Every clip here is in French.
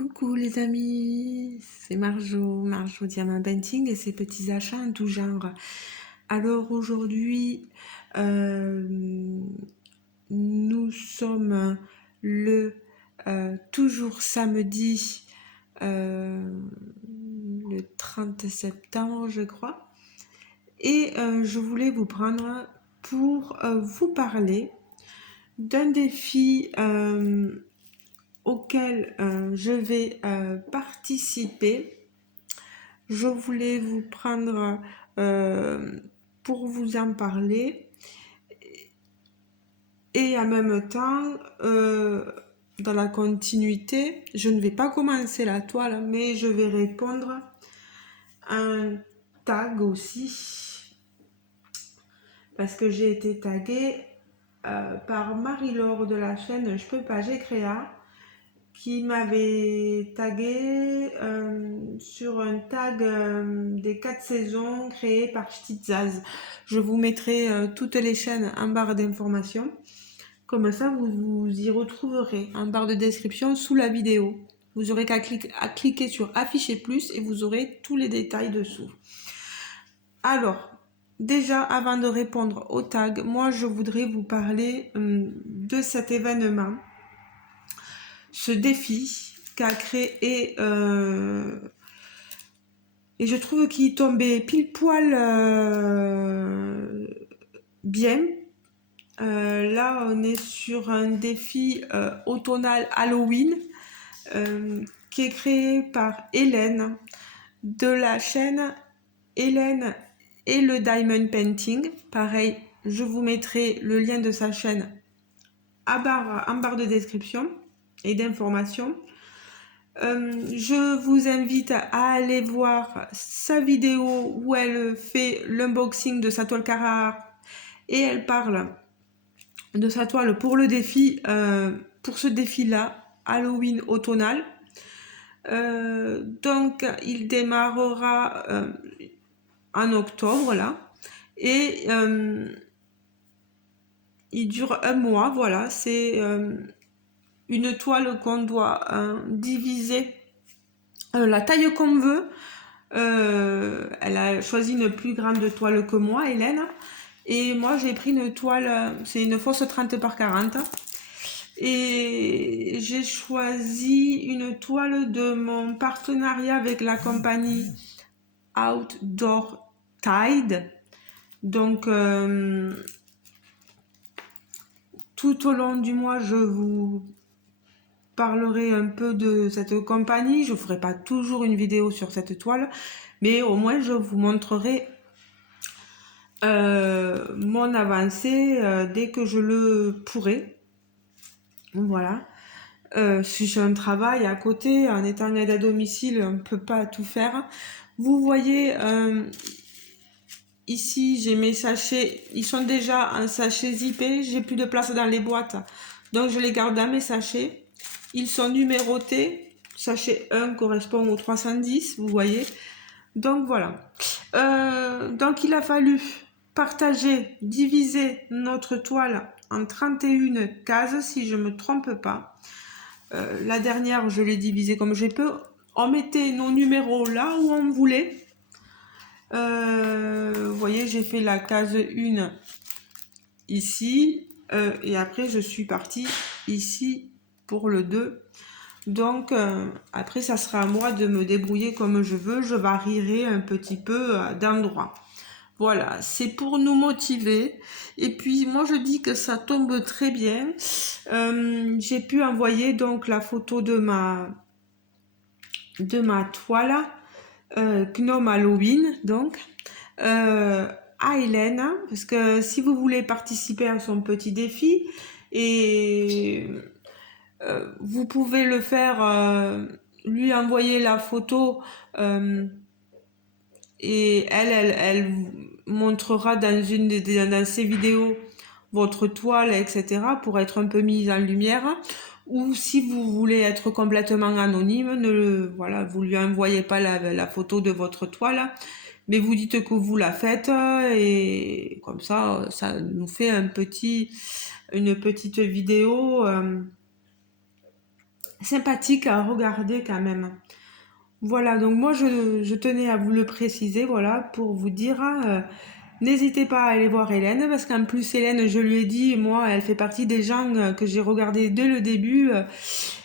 Coucou les amis, c'est Marjo Diamant Painting et ses petits achats en tout genre. Alors aujourd'hui, nous sommes le toujours samedi, le 30 septembre je crois. Et je voulais vous prendre pour vous parler d'un défi auquel je vais participer. Je voulais vous prendre pour vous en parler et en même temps, dans la continuité, je ne vais pas commencer la toile, mais je vais répondre à un tag aussi, parce que j'ai été taguée par Marie-Laure de la chaîne Je peux pas, j'ai créa, qui m'avait tagué sur un tag des 4 saisons créé par Stitzaz. Je vous mettrai toutes les chaînes en barre d'informations. Comme ça, vous y retrouverez en barre de description sous la vidéo. Vous aurez qu'à cliquer sur afficher plus et vous aurez tous les détails dessous. Alors, déjà, avant de répondre au tag, moi, je voudrais vous parler de cet événement, ce défi qu'a créé et je trouve qu'il tombait pile poil bien. Là, on est sur un défi automnal Halloween qui est créé par Hélène de la chaîne Hélène et le Diamond Painting. Pareil, je vous mettrai le lien de sa chaîne en barre de description et d'informations. Je vous invite à aller voir sa vidéo où elle fait l'unboxing de sa toile Carrara et elle parle de sa toile pour le défi, pour ce défi-là, Halloween automnal. Donc, il démarrera en octobre, là, et il dure un mois, voilà, c'est une toile qu'on doit diviser la taille qu'on veut. Elle a choisi une plus grande toile que moi, Hélène, et moi j'ai pris une toile, c'est une fausse 30 par 40, et j'ai choisi une toile de mon partenariat avec la compagnie Outdoor Tide. Donc tout au long du mois je vous parlerai un peu de cette compagnie. Je ne ferai pas toujours une vidéo sur cette toile, mais au moins je vous montrerai mon avancée dès que je le pourrai. Voilà. Si j'ai un travail à côté, en étant aide à domicile, on ne peut pas tout faire. Vous voyez, ici j'ai mes sachets, ils sont déjà en sachets zippés, j'ai plus de place dans les boîtes, donc je les garde dans mes sachets. Ils sont numérotés, sachet 1 correspond au 310, vous voyez. Donc voilà. Donc il a fallu partager, diviser notre toile en 31 cases, si je ne me trompe pas. La dernière, je l'ai divisée comme je peux. On mettait nos numéros là où on voulait. Vous voyez, j'ai fait la case 1 ici. Et après, je suis partie ici pour le 2. Donc, après, ça sera à moi de me débrouiller comme je veux. Je varierai un petit peu d'endroit. Voilà, c'est pour nous motiver. Et puis, moi, je dis que ça tombe très bien. J'ai pu envoyer donc la photo de ma toile, Gnome Halloween, donc, à Hélène, parce que si vous voulez participer à son petit défi, et vous pouvez le faire, lui envoyer la photo et elle montrera dans dans ses vidéos votre toile, etc. pour être un peu mise en lumière. Ou si vous voulez être complètement anonyme, voilà, vous lui envoyez pas la photo de votre toile, mais vous dites que vous la faites et comme ça nous fait une petite vidéo sympathique à regarder quand même. Voilà, donc moi je tenais à vous le préciser, voilà, pour vous dire, n'hésitez pas à aller voir Hélène, parce qu'en plus Hélène, je lui ai dit, moi, elle fait partie des gens que j'ai regardé dès le début.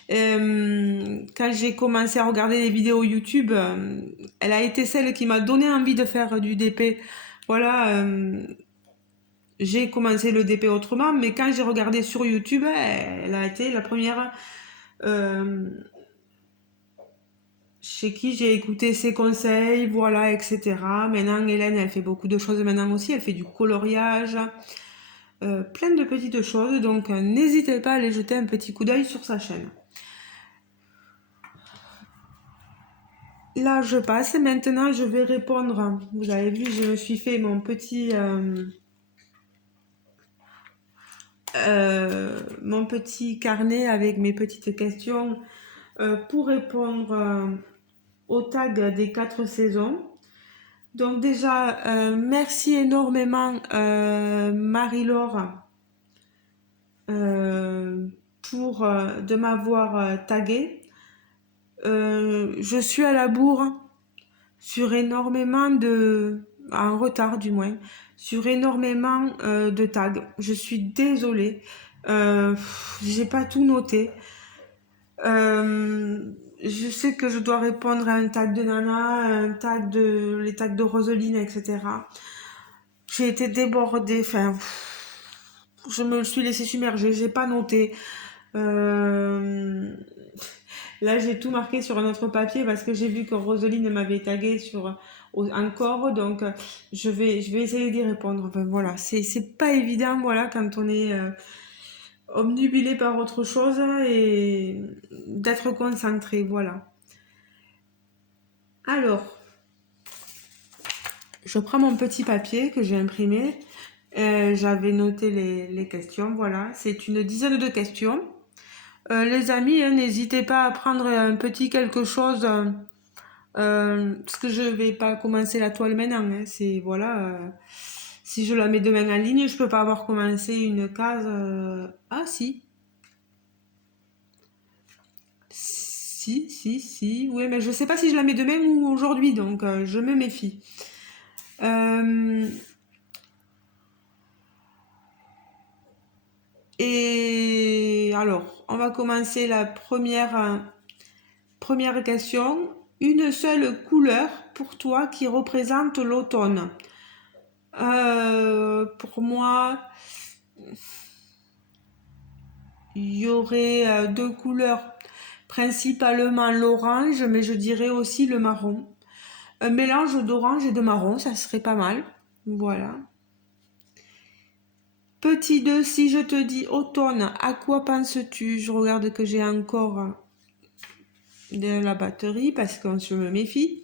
Quand j'ai commencé à regarder les vidéos YouTube, elle a été celle qui m'a donné envie de faire du DP. Voilà, j'ai commencé le DP autrement, mais quand j'ai regardé sur YouTube, elle a été la première euh, chez qui j'ai écouté ses conseils, voilà, etc. Maintenant, Hélène, elle fait beaucoup de choses maintenant aussi. Elle fait du coloriage, plein de petites choses. Donc, n'hésitez pas à aller jeter un petit coup d'œil sur sa chaîne. Là, je passe. Maintenant, je vais répondre. Vous avez vu, je me suis fait mon petit carnet avec mes petites questions pour répondre au tag des 4 saisons. Donc déjà, merci énormément Marie-Laure euh, de m'avoir tagué. Je suis à la bourre sur énormément en retard du moins, sur énormément de tags. Je suis désolée, j'ai pas tout noté. Je sais que je dois répondre à un tag de Nana, les tags de Roseline, etc. J'ai été débordée, enfin, je me suis laissée submerger, j'ai pas noté. Euh, Là, j'ai tout marqué sur un autre papier parce que j'ai vu que Roseline m'avait tagué encore, donc je vais essayer d'y répondre. Enfin, voilà, c'est pas évident, voilà, quand on est obnubilé par autre chose et d'être concentré, voilà. Alors, je prends mon petit papier que j'ai imprimé. J'avais noté les questions, voilà. C'est une dizaine de questions. Les amis, hein, n'hésitez pas à prendre un petit quelque chose, parce que je vais pas commencer la toile maintenant. Hein. C'est voilà, si je la mets demain en ligne, je peux pas avoir commencé une case. Ah si, si. Oui, mais je sais pas si je la mets demain ou aujourd'hui, donc je me méfie. Euh, et alors, on va commencer la première question. Une seule couleur pour toi qui représente l'automne. Pour moi, il y aurait deux couleurs, principalement l'orange, mais je dirais aussi le marron. Un mélange d'orange et de marron, ça serait pas mal. Voilà. Petit 2, si je te dis automne, à quoi penses-tu? Je regarde que j'ai encore de la batterie parce que je me méfie.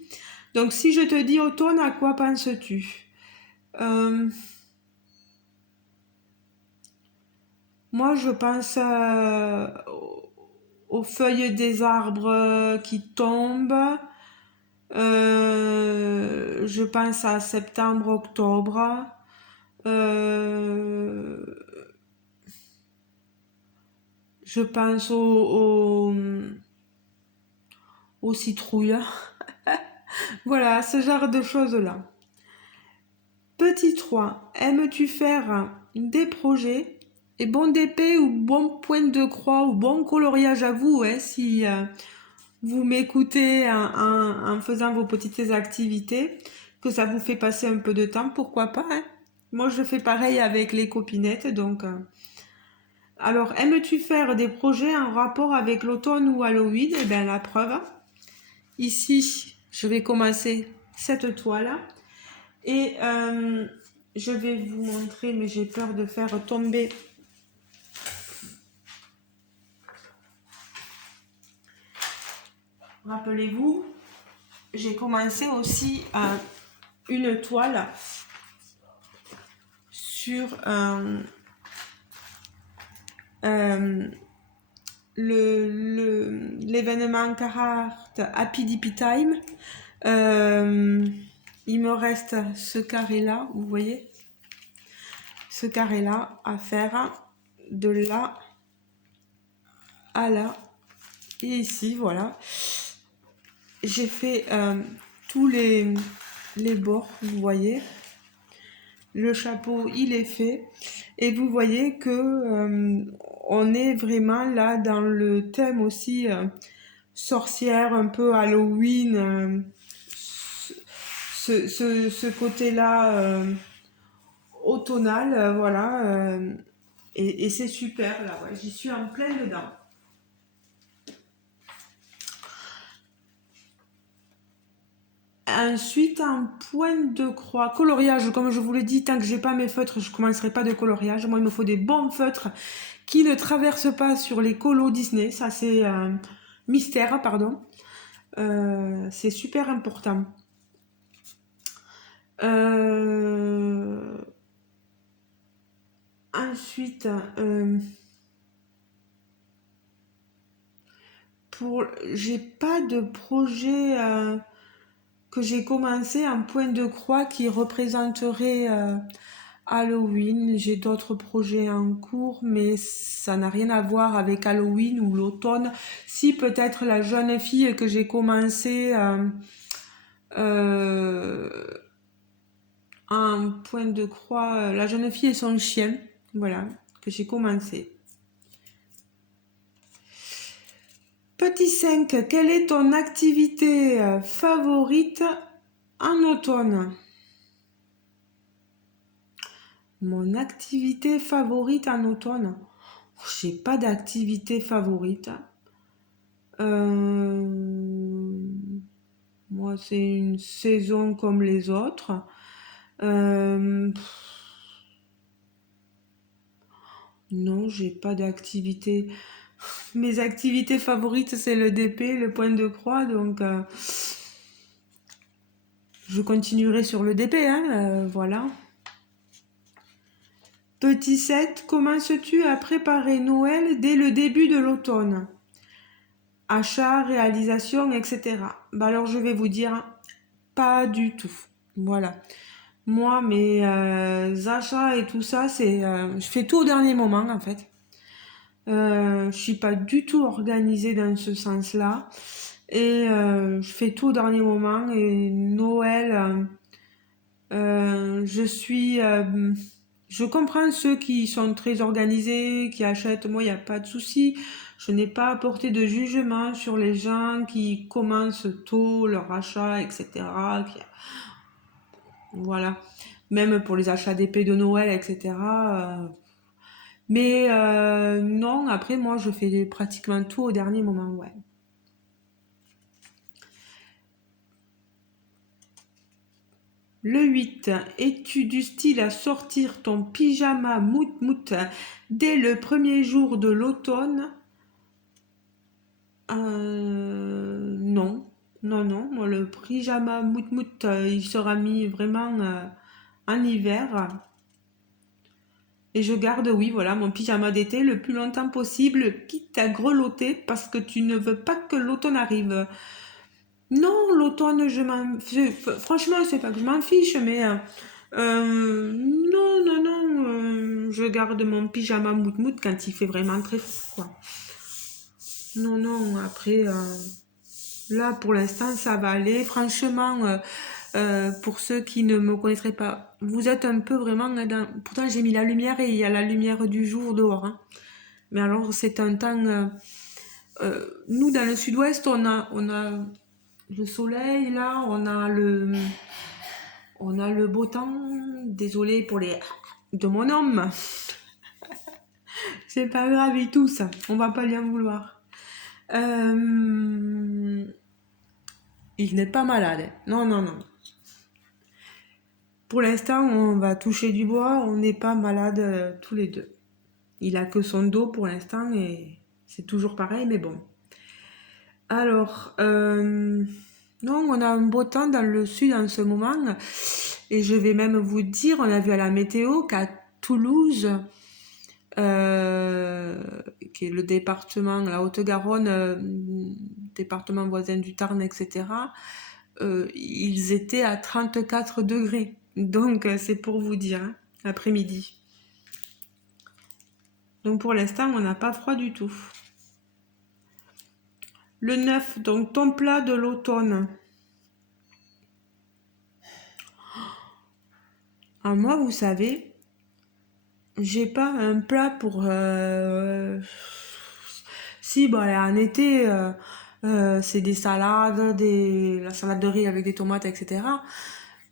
Donc si je te dis automne, à quoi penses-tu? Euh, Moi, je pense aux feuilles des arbres qui tombent. Je pense à septembre, octobre. Euh, je pense aux citrouilles. Voilà, ce genre de choses-là. Petit 3, aimes-tu faire des projets? Et bon d'épée ou bon point de croix ou bon coloriage à vous, hein, si vous m'écoutez en faisant vos petites activités, que ça vous fait passer un peu de temps, pourquoi pas, hein. Moi, je fais pareil avec les copinettes, donc... Alors, aimes-tu faire des projets en rapport avec l'automne ou Halloween? Eh bien, la preuve. Ici, je vais commencer cette toile et je vais vous montrer, mais j'ai peur de faire tomber. Rappelez-vous, j'ai commencé aussi une toile sur euh, l'événement carte Happy Dippy Time. Il me reste ce carré là, vous voyez, ce carré là à faire de là à là. Et ici, voilà, j'ai fait tous les bords, vous voyez. Le chapeau, il est fait. Et vous voyez que on est vraiment là dans le thème aussi sorcière, un peu Halloween. Ce côté-là automnal, voilà. Et c'est super, là, ouais, j'y suis en plein dedans. Ensuite, un point de croix. Coloriage, comme je vous l'ai dit, tant que j'ai pas mes feutres, je commencerai pas de coloriage. Moi, il me faut des bons feutres qui ne traversent pas sur les colos Disney. Ça, c'est mystère, pardon. C'est super important. Ensuite, j'ai pas de projet que j'ai commencé en point de croix qui représenterait Halloween. J'ai d'autres projets en cours, mais ça n'a rien à voir avec Halloween ou l'automne. Si peut-être la jeune fille que j'ai commencé euh, en point de croix, la jeune fille et son chien, voilà, que j'ai commencé. Petit 5, quelle est ton activité favorite en automne? Mon activité favorite en automne? J'ai pas d'activité favorite. Moi, c'est une saison comme les autres. Euh, non, j'ai pas d'activité. Mes activités favorites, c'est le DP, le point de croix, donc je continuerai sur le DP, hein, voilà. Petit 7, commences-tu à préparer Noël dès le début de l'automne? Achat, réalisation, etc. Bah alors je vais vous dire, pas du tout. Voilà. Moi, mes achats et tout ça, je fais tout au dernier moment en fait. Je suis pas du tout organisée dans ce sens-là. Et je fais tout au dernier moment. Et Noël, je comprends ceux qui sont très organisés, qui achètent. Moi, il n'y a pas de souci. Je n'ai pas apporté de jugement sur les gens qui commencent tôt leur achat, etc. Voilà. Même pour les achats d'épées de Noël, etc. Mais non, après, moi, je fais pratiquement tout au dernier moment, ouais. Le 8, es-tu du style à sortir ton pyjama mout-mout dès le premier jour de l'automne? Non, non, non. Moi, le pyjama mout-mout, il sera mis vraiment en hiver. Et je garde, oui, voilà, mon pyjama d'été le plus longtemps possible, quitte à grelotter parce que tu ne veux pas que l'automne arrive. Non, l'automne, franchement, c'est pas que je m'en fiche, mais non, non, non, je garde mon pyjama mout-mout quand il fait vraiment très froid, quoi. Non, non, après, là, pour l'instant, ça va aller. Franchement, pour ceux qui ne me connaîtraient pas, vous êtes un peu vraiment dans... Pourtant, j'ai mis la lumière et il y a la lumière du jour dehors, hein. Mais alors, c'est un temps... nous, dans le sud-ouest, on a le soleil, là, on a le beau temps. Désolée pour les de mon homme. C'est pas grave et tout ça. On va pas lui en vouloir. Il n'est pas malade. Non, non, non. Pour l'instant, on va toucher du bois. On n'est pas malade tous les deux. Il a que son dos pour l'instant et c'est toujours pareil, mais bon. Alors, non, on a un beau temps dans le sud en ce moment. Et je vais même vous dire, on a vu à la météo qu'à Toulouse, euh, qui est le département, la Haute-Garonne, département voisin du Tarn, etc., ils étaient à 34 degrés. Donc, c'est pour vous dire, hein, après-midi. Donc, pour l'instant, on n'a pas froid du tout. Le 9, donc ton plat de l'automne. Ah, moi, vous savez, j'ai pas un plat pour... Si, bon, allez, en été, c'est des salades, la salade de riz avec des tomates, etc.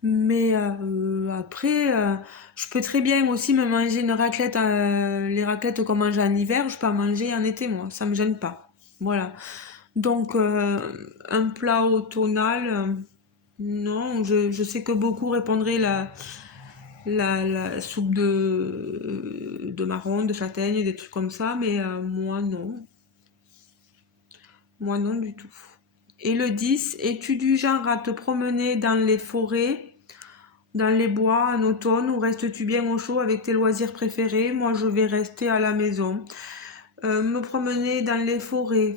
Mais après, je peux très bien aussi me manger une raclette, les raclettes qu'on mange en hiver, je peux en manger en été, moi, ça me gêne pas. Voilà. Donc, un plat automnal, non, je sais que beaucoup répondraient la soupe de marron, de châtaigne, des trucs comme ça, mais moi non. Moi non du tout. Et le 10, es-tu du genre à te promener dans les forêts, dans les bois en automne, ou restes-tu bien au chaud avec tes loisirs préférés? Moi, je vais rester à la maison. Me promener dans les forêts.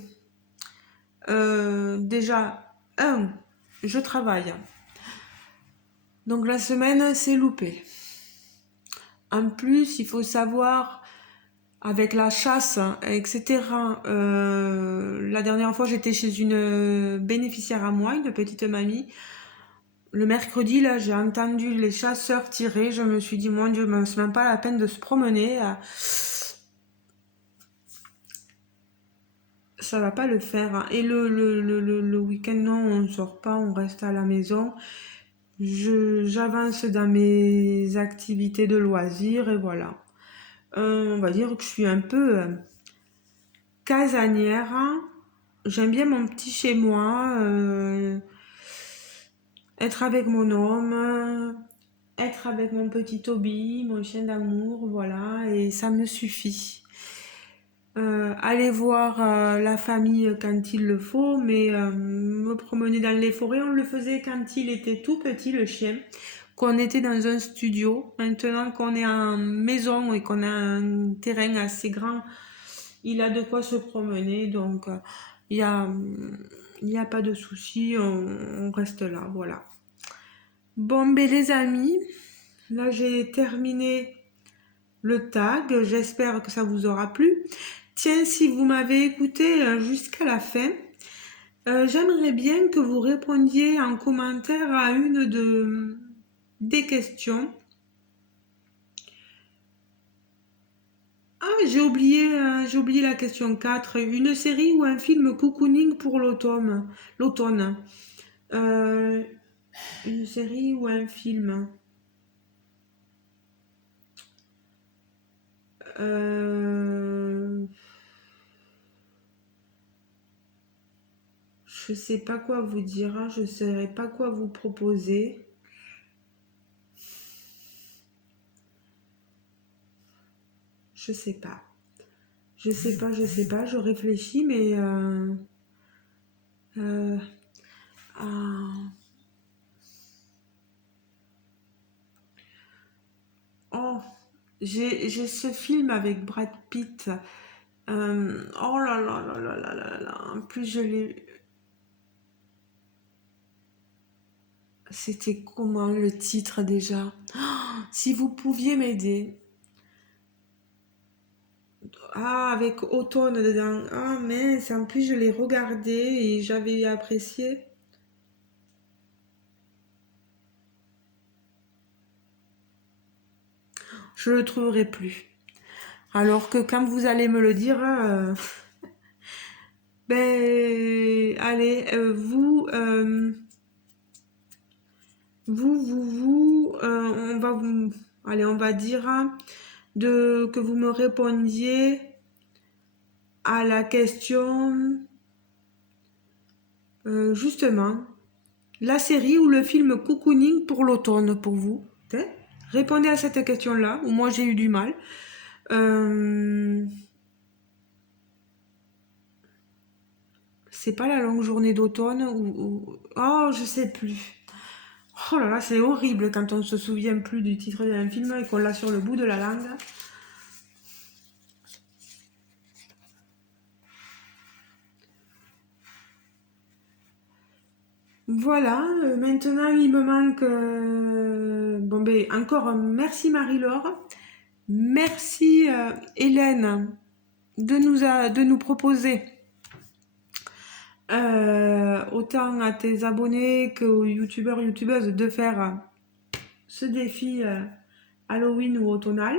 Déjà, je travaille. Donc la semaine, c'est loupé. En plus, il faut savoir, avec la chasse, etc. La dernière fois, j'étais chez une bénéficiaire à moi, une petite mamie. Le mercredi, là, j'ai entendu les chasseurs tirer. Je me suis dit, mon Dieu, c'est même pas la peine de se promener. Ça va pas le faire, hein. Et le week-end, non, on ne sort pas, on reste à la maison. J'avance dans mes activités de loisirs et voilà. On va dire que je suis un peu casanière, hein. J'aime bien mon petit chez moi, être avec mon homme, être avec mon petit Toby, mon chien d'amour, voilà, et ça me suffit. Aller voir la famille quand il le faut, mais me promener dans les forêts, on le faisait quand il était tout petit, le chien, qu'on était dans un studio. Maintenant qu'on est en maison et qu'on a un terrain assez grand, il a de quoi se promener, donc il y a, il n'y a pas de souci, on reste là, voilà. Bon, ben les amis, là j'ai terminé le tag, j'espère que ça vous aura plu. Tiens, si vous m'avez écouté jusqu'à la fin, j'aimerais bien que vous répondiez en commentaire à des questions. Ah, j'ai oublié la question 4. Une série ou un film cocooning pour l'automne. Euh, une série ou un film. Euh, je sais pas quoi vous dire, hein, je saurais pas quoi vous proposer. Je sais pas. Je sais pas, je réfléchis, mais euh, ah, oh, j'ai ce film avec Brad Pitt. Oh là là là là là là là. En plus, je l'ai. C'était comment le titre déjà? Si vous pouviez m'aider. Ah, avec automne dedans. Ah, mince, en plus, je l'ai regardé et j'avais apprécié. Je le trouverai plus. Alors que quand vous allez me le dire, ben, allez, on va allez, on va dire que vous me répondiez à la question, justement, la série ou le film Cocooning pour l'automne pour vous. Hein. Répondez à cette question-là, où moi j'ai eu du mal. Euh, c'est pas la longue journée d'automne Oh, je sais plus. Oh là là, c'est horrible quand on se souvient plus du titre d'un film et qu'on l'a sur le bout de la langue. Voilà, maintenant il me manque... bon ben encore merci Marie-Laure, merci Hélène de nous proposer autant à tes abonnés qu'aux youtubeurs, youtubeuses de faire ce défi Halloween ou automnal.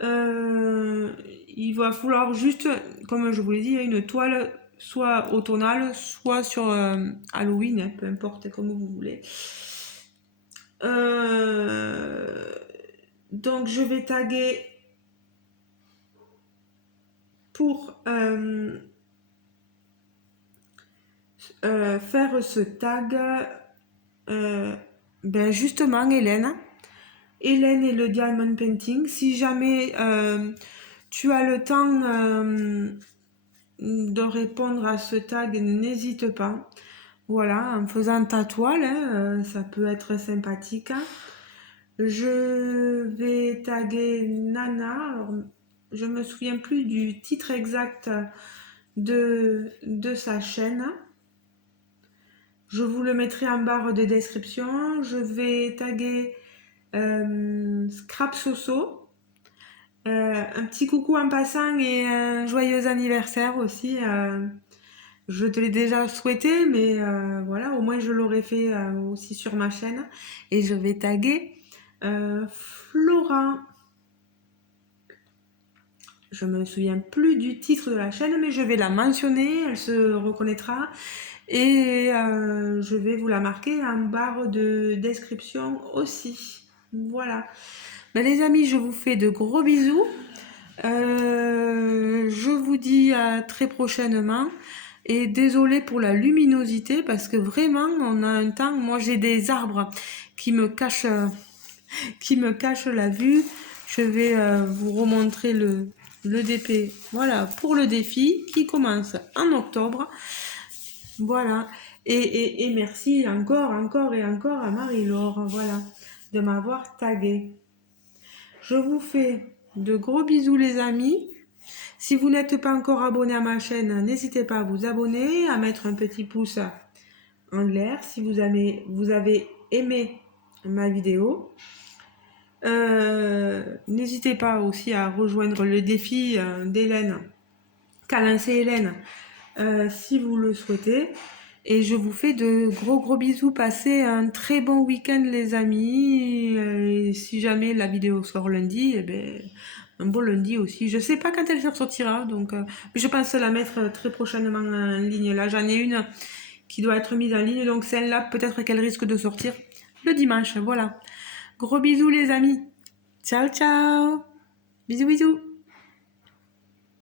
Il va falloir juste, comme je vous l'ai dit, une toile soit automnale, soit sur Halloween, hein, peu importe comme vous voulez. Donc je vais taguer pour faire ce tag ben justement Hélène et le diamond painting. Si jamais tu as le temps de répondre à ce tag, n'hésite pas. Voilà, en faisant ta toile, hein, ça peut être sympathique. Je vais taguer Nana. Alors, je me souviens plus du titre exact de sa chaîne. Je vous le mettrai en barre de description. Je vais taguer Scrap Soso. Un petit coucou en passant et un joyeux anniversaire aussi. Je te l'ai déjà souhaité, mais voilà, au moins je l'aurais fait aussi sur ma chaîne. Et je vais taguer Flora. Je me souviens plus du titre de la chaîne, mais je vais la mentionner, elle se reconnaîtra. Et je vais vous la marquer en barre de description aussi. Voilà. Ben, les amis, je vous fais de gros bisous. Je vous dis à très prochainement. Et désolé pour la luminosité parce que vraiment on a un temps. Moi j'ai des arbres qui me cachent la vue. Je vais vous remontrer le DP. Voilà pour le défi qui commence en octobre. Voilà. Et merci encore et encore à Marie-Laure, voilà, de m'avoir tagué. Je vous fais de gros bisous les amis. Si vous n'êtes pas encore abonné à ma chaîne, n'hésitez pas à vous abonner, à mettre un petit pouce en l'air si vous avez aimé ma vidéo. N'hésitez pas aussi à rejoindre le défi d'Hélène, qu'a lancé Hélène, si vous le souhaitez. Et je vous fais de gros bisous. Passez un très bon week-end les amis. Et si jamais la vidéo sort lundi, eh ben, un bon lundi aussi. Je sais pas quand elle sortira, donc je pense la mettre très prochainement en ligne. Là, j'en ai une qui doit être mise en ligne, donc celle-là, peut-être qu'elle risque de sortir le dimanche. Voilà. Gros bisous les amis. Ciao, ciao. Bisous, bisous.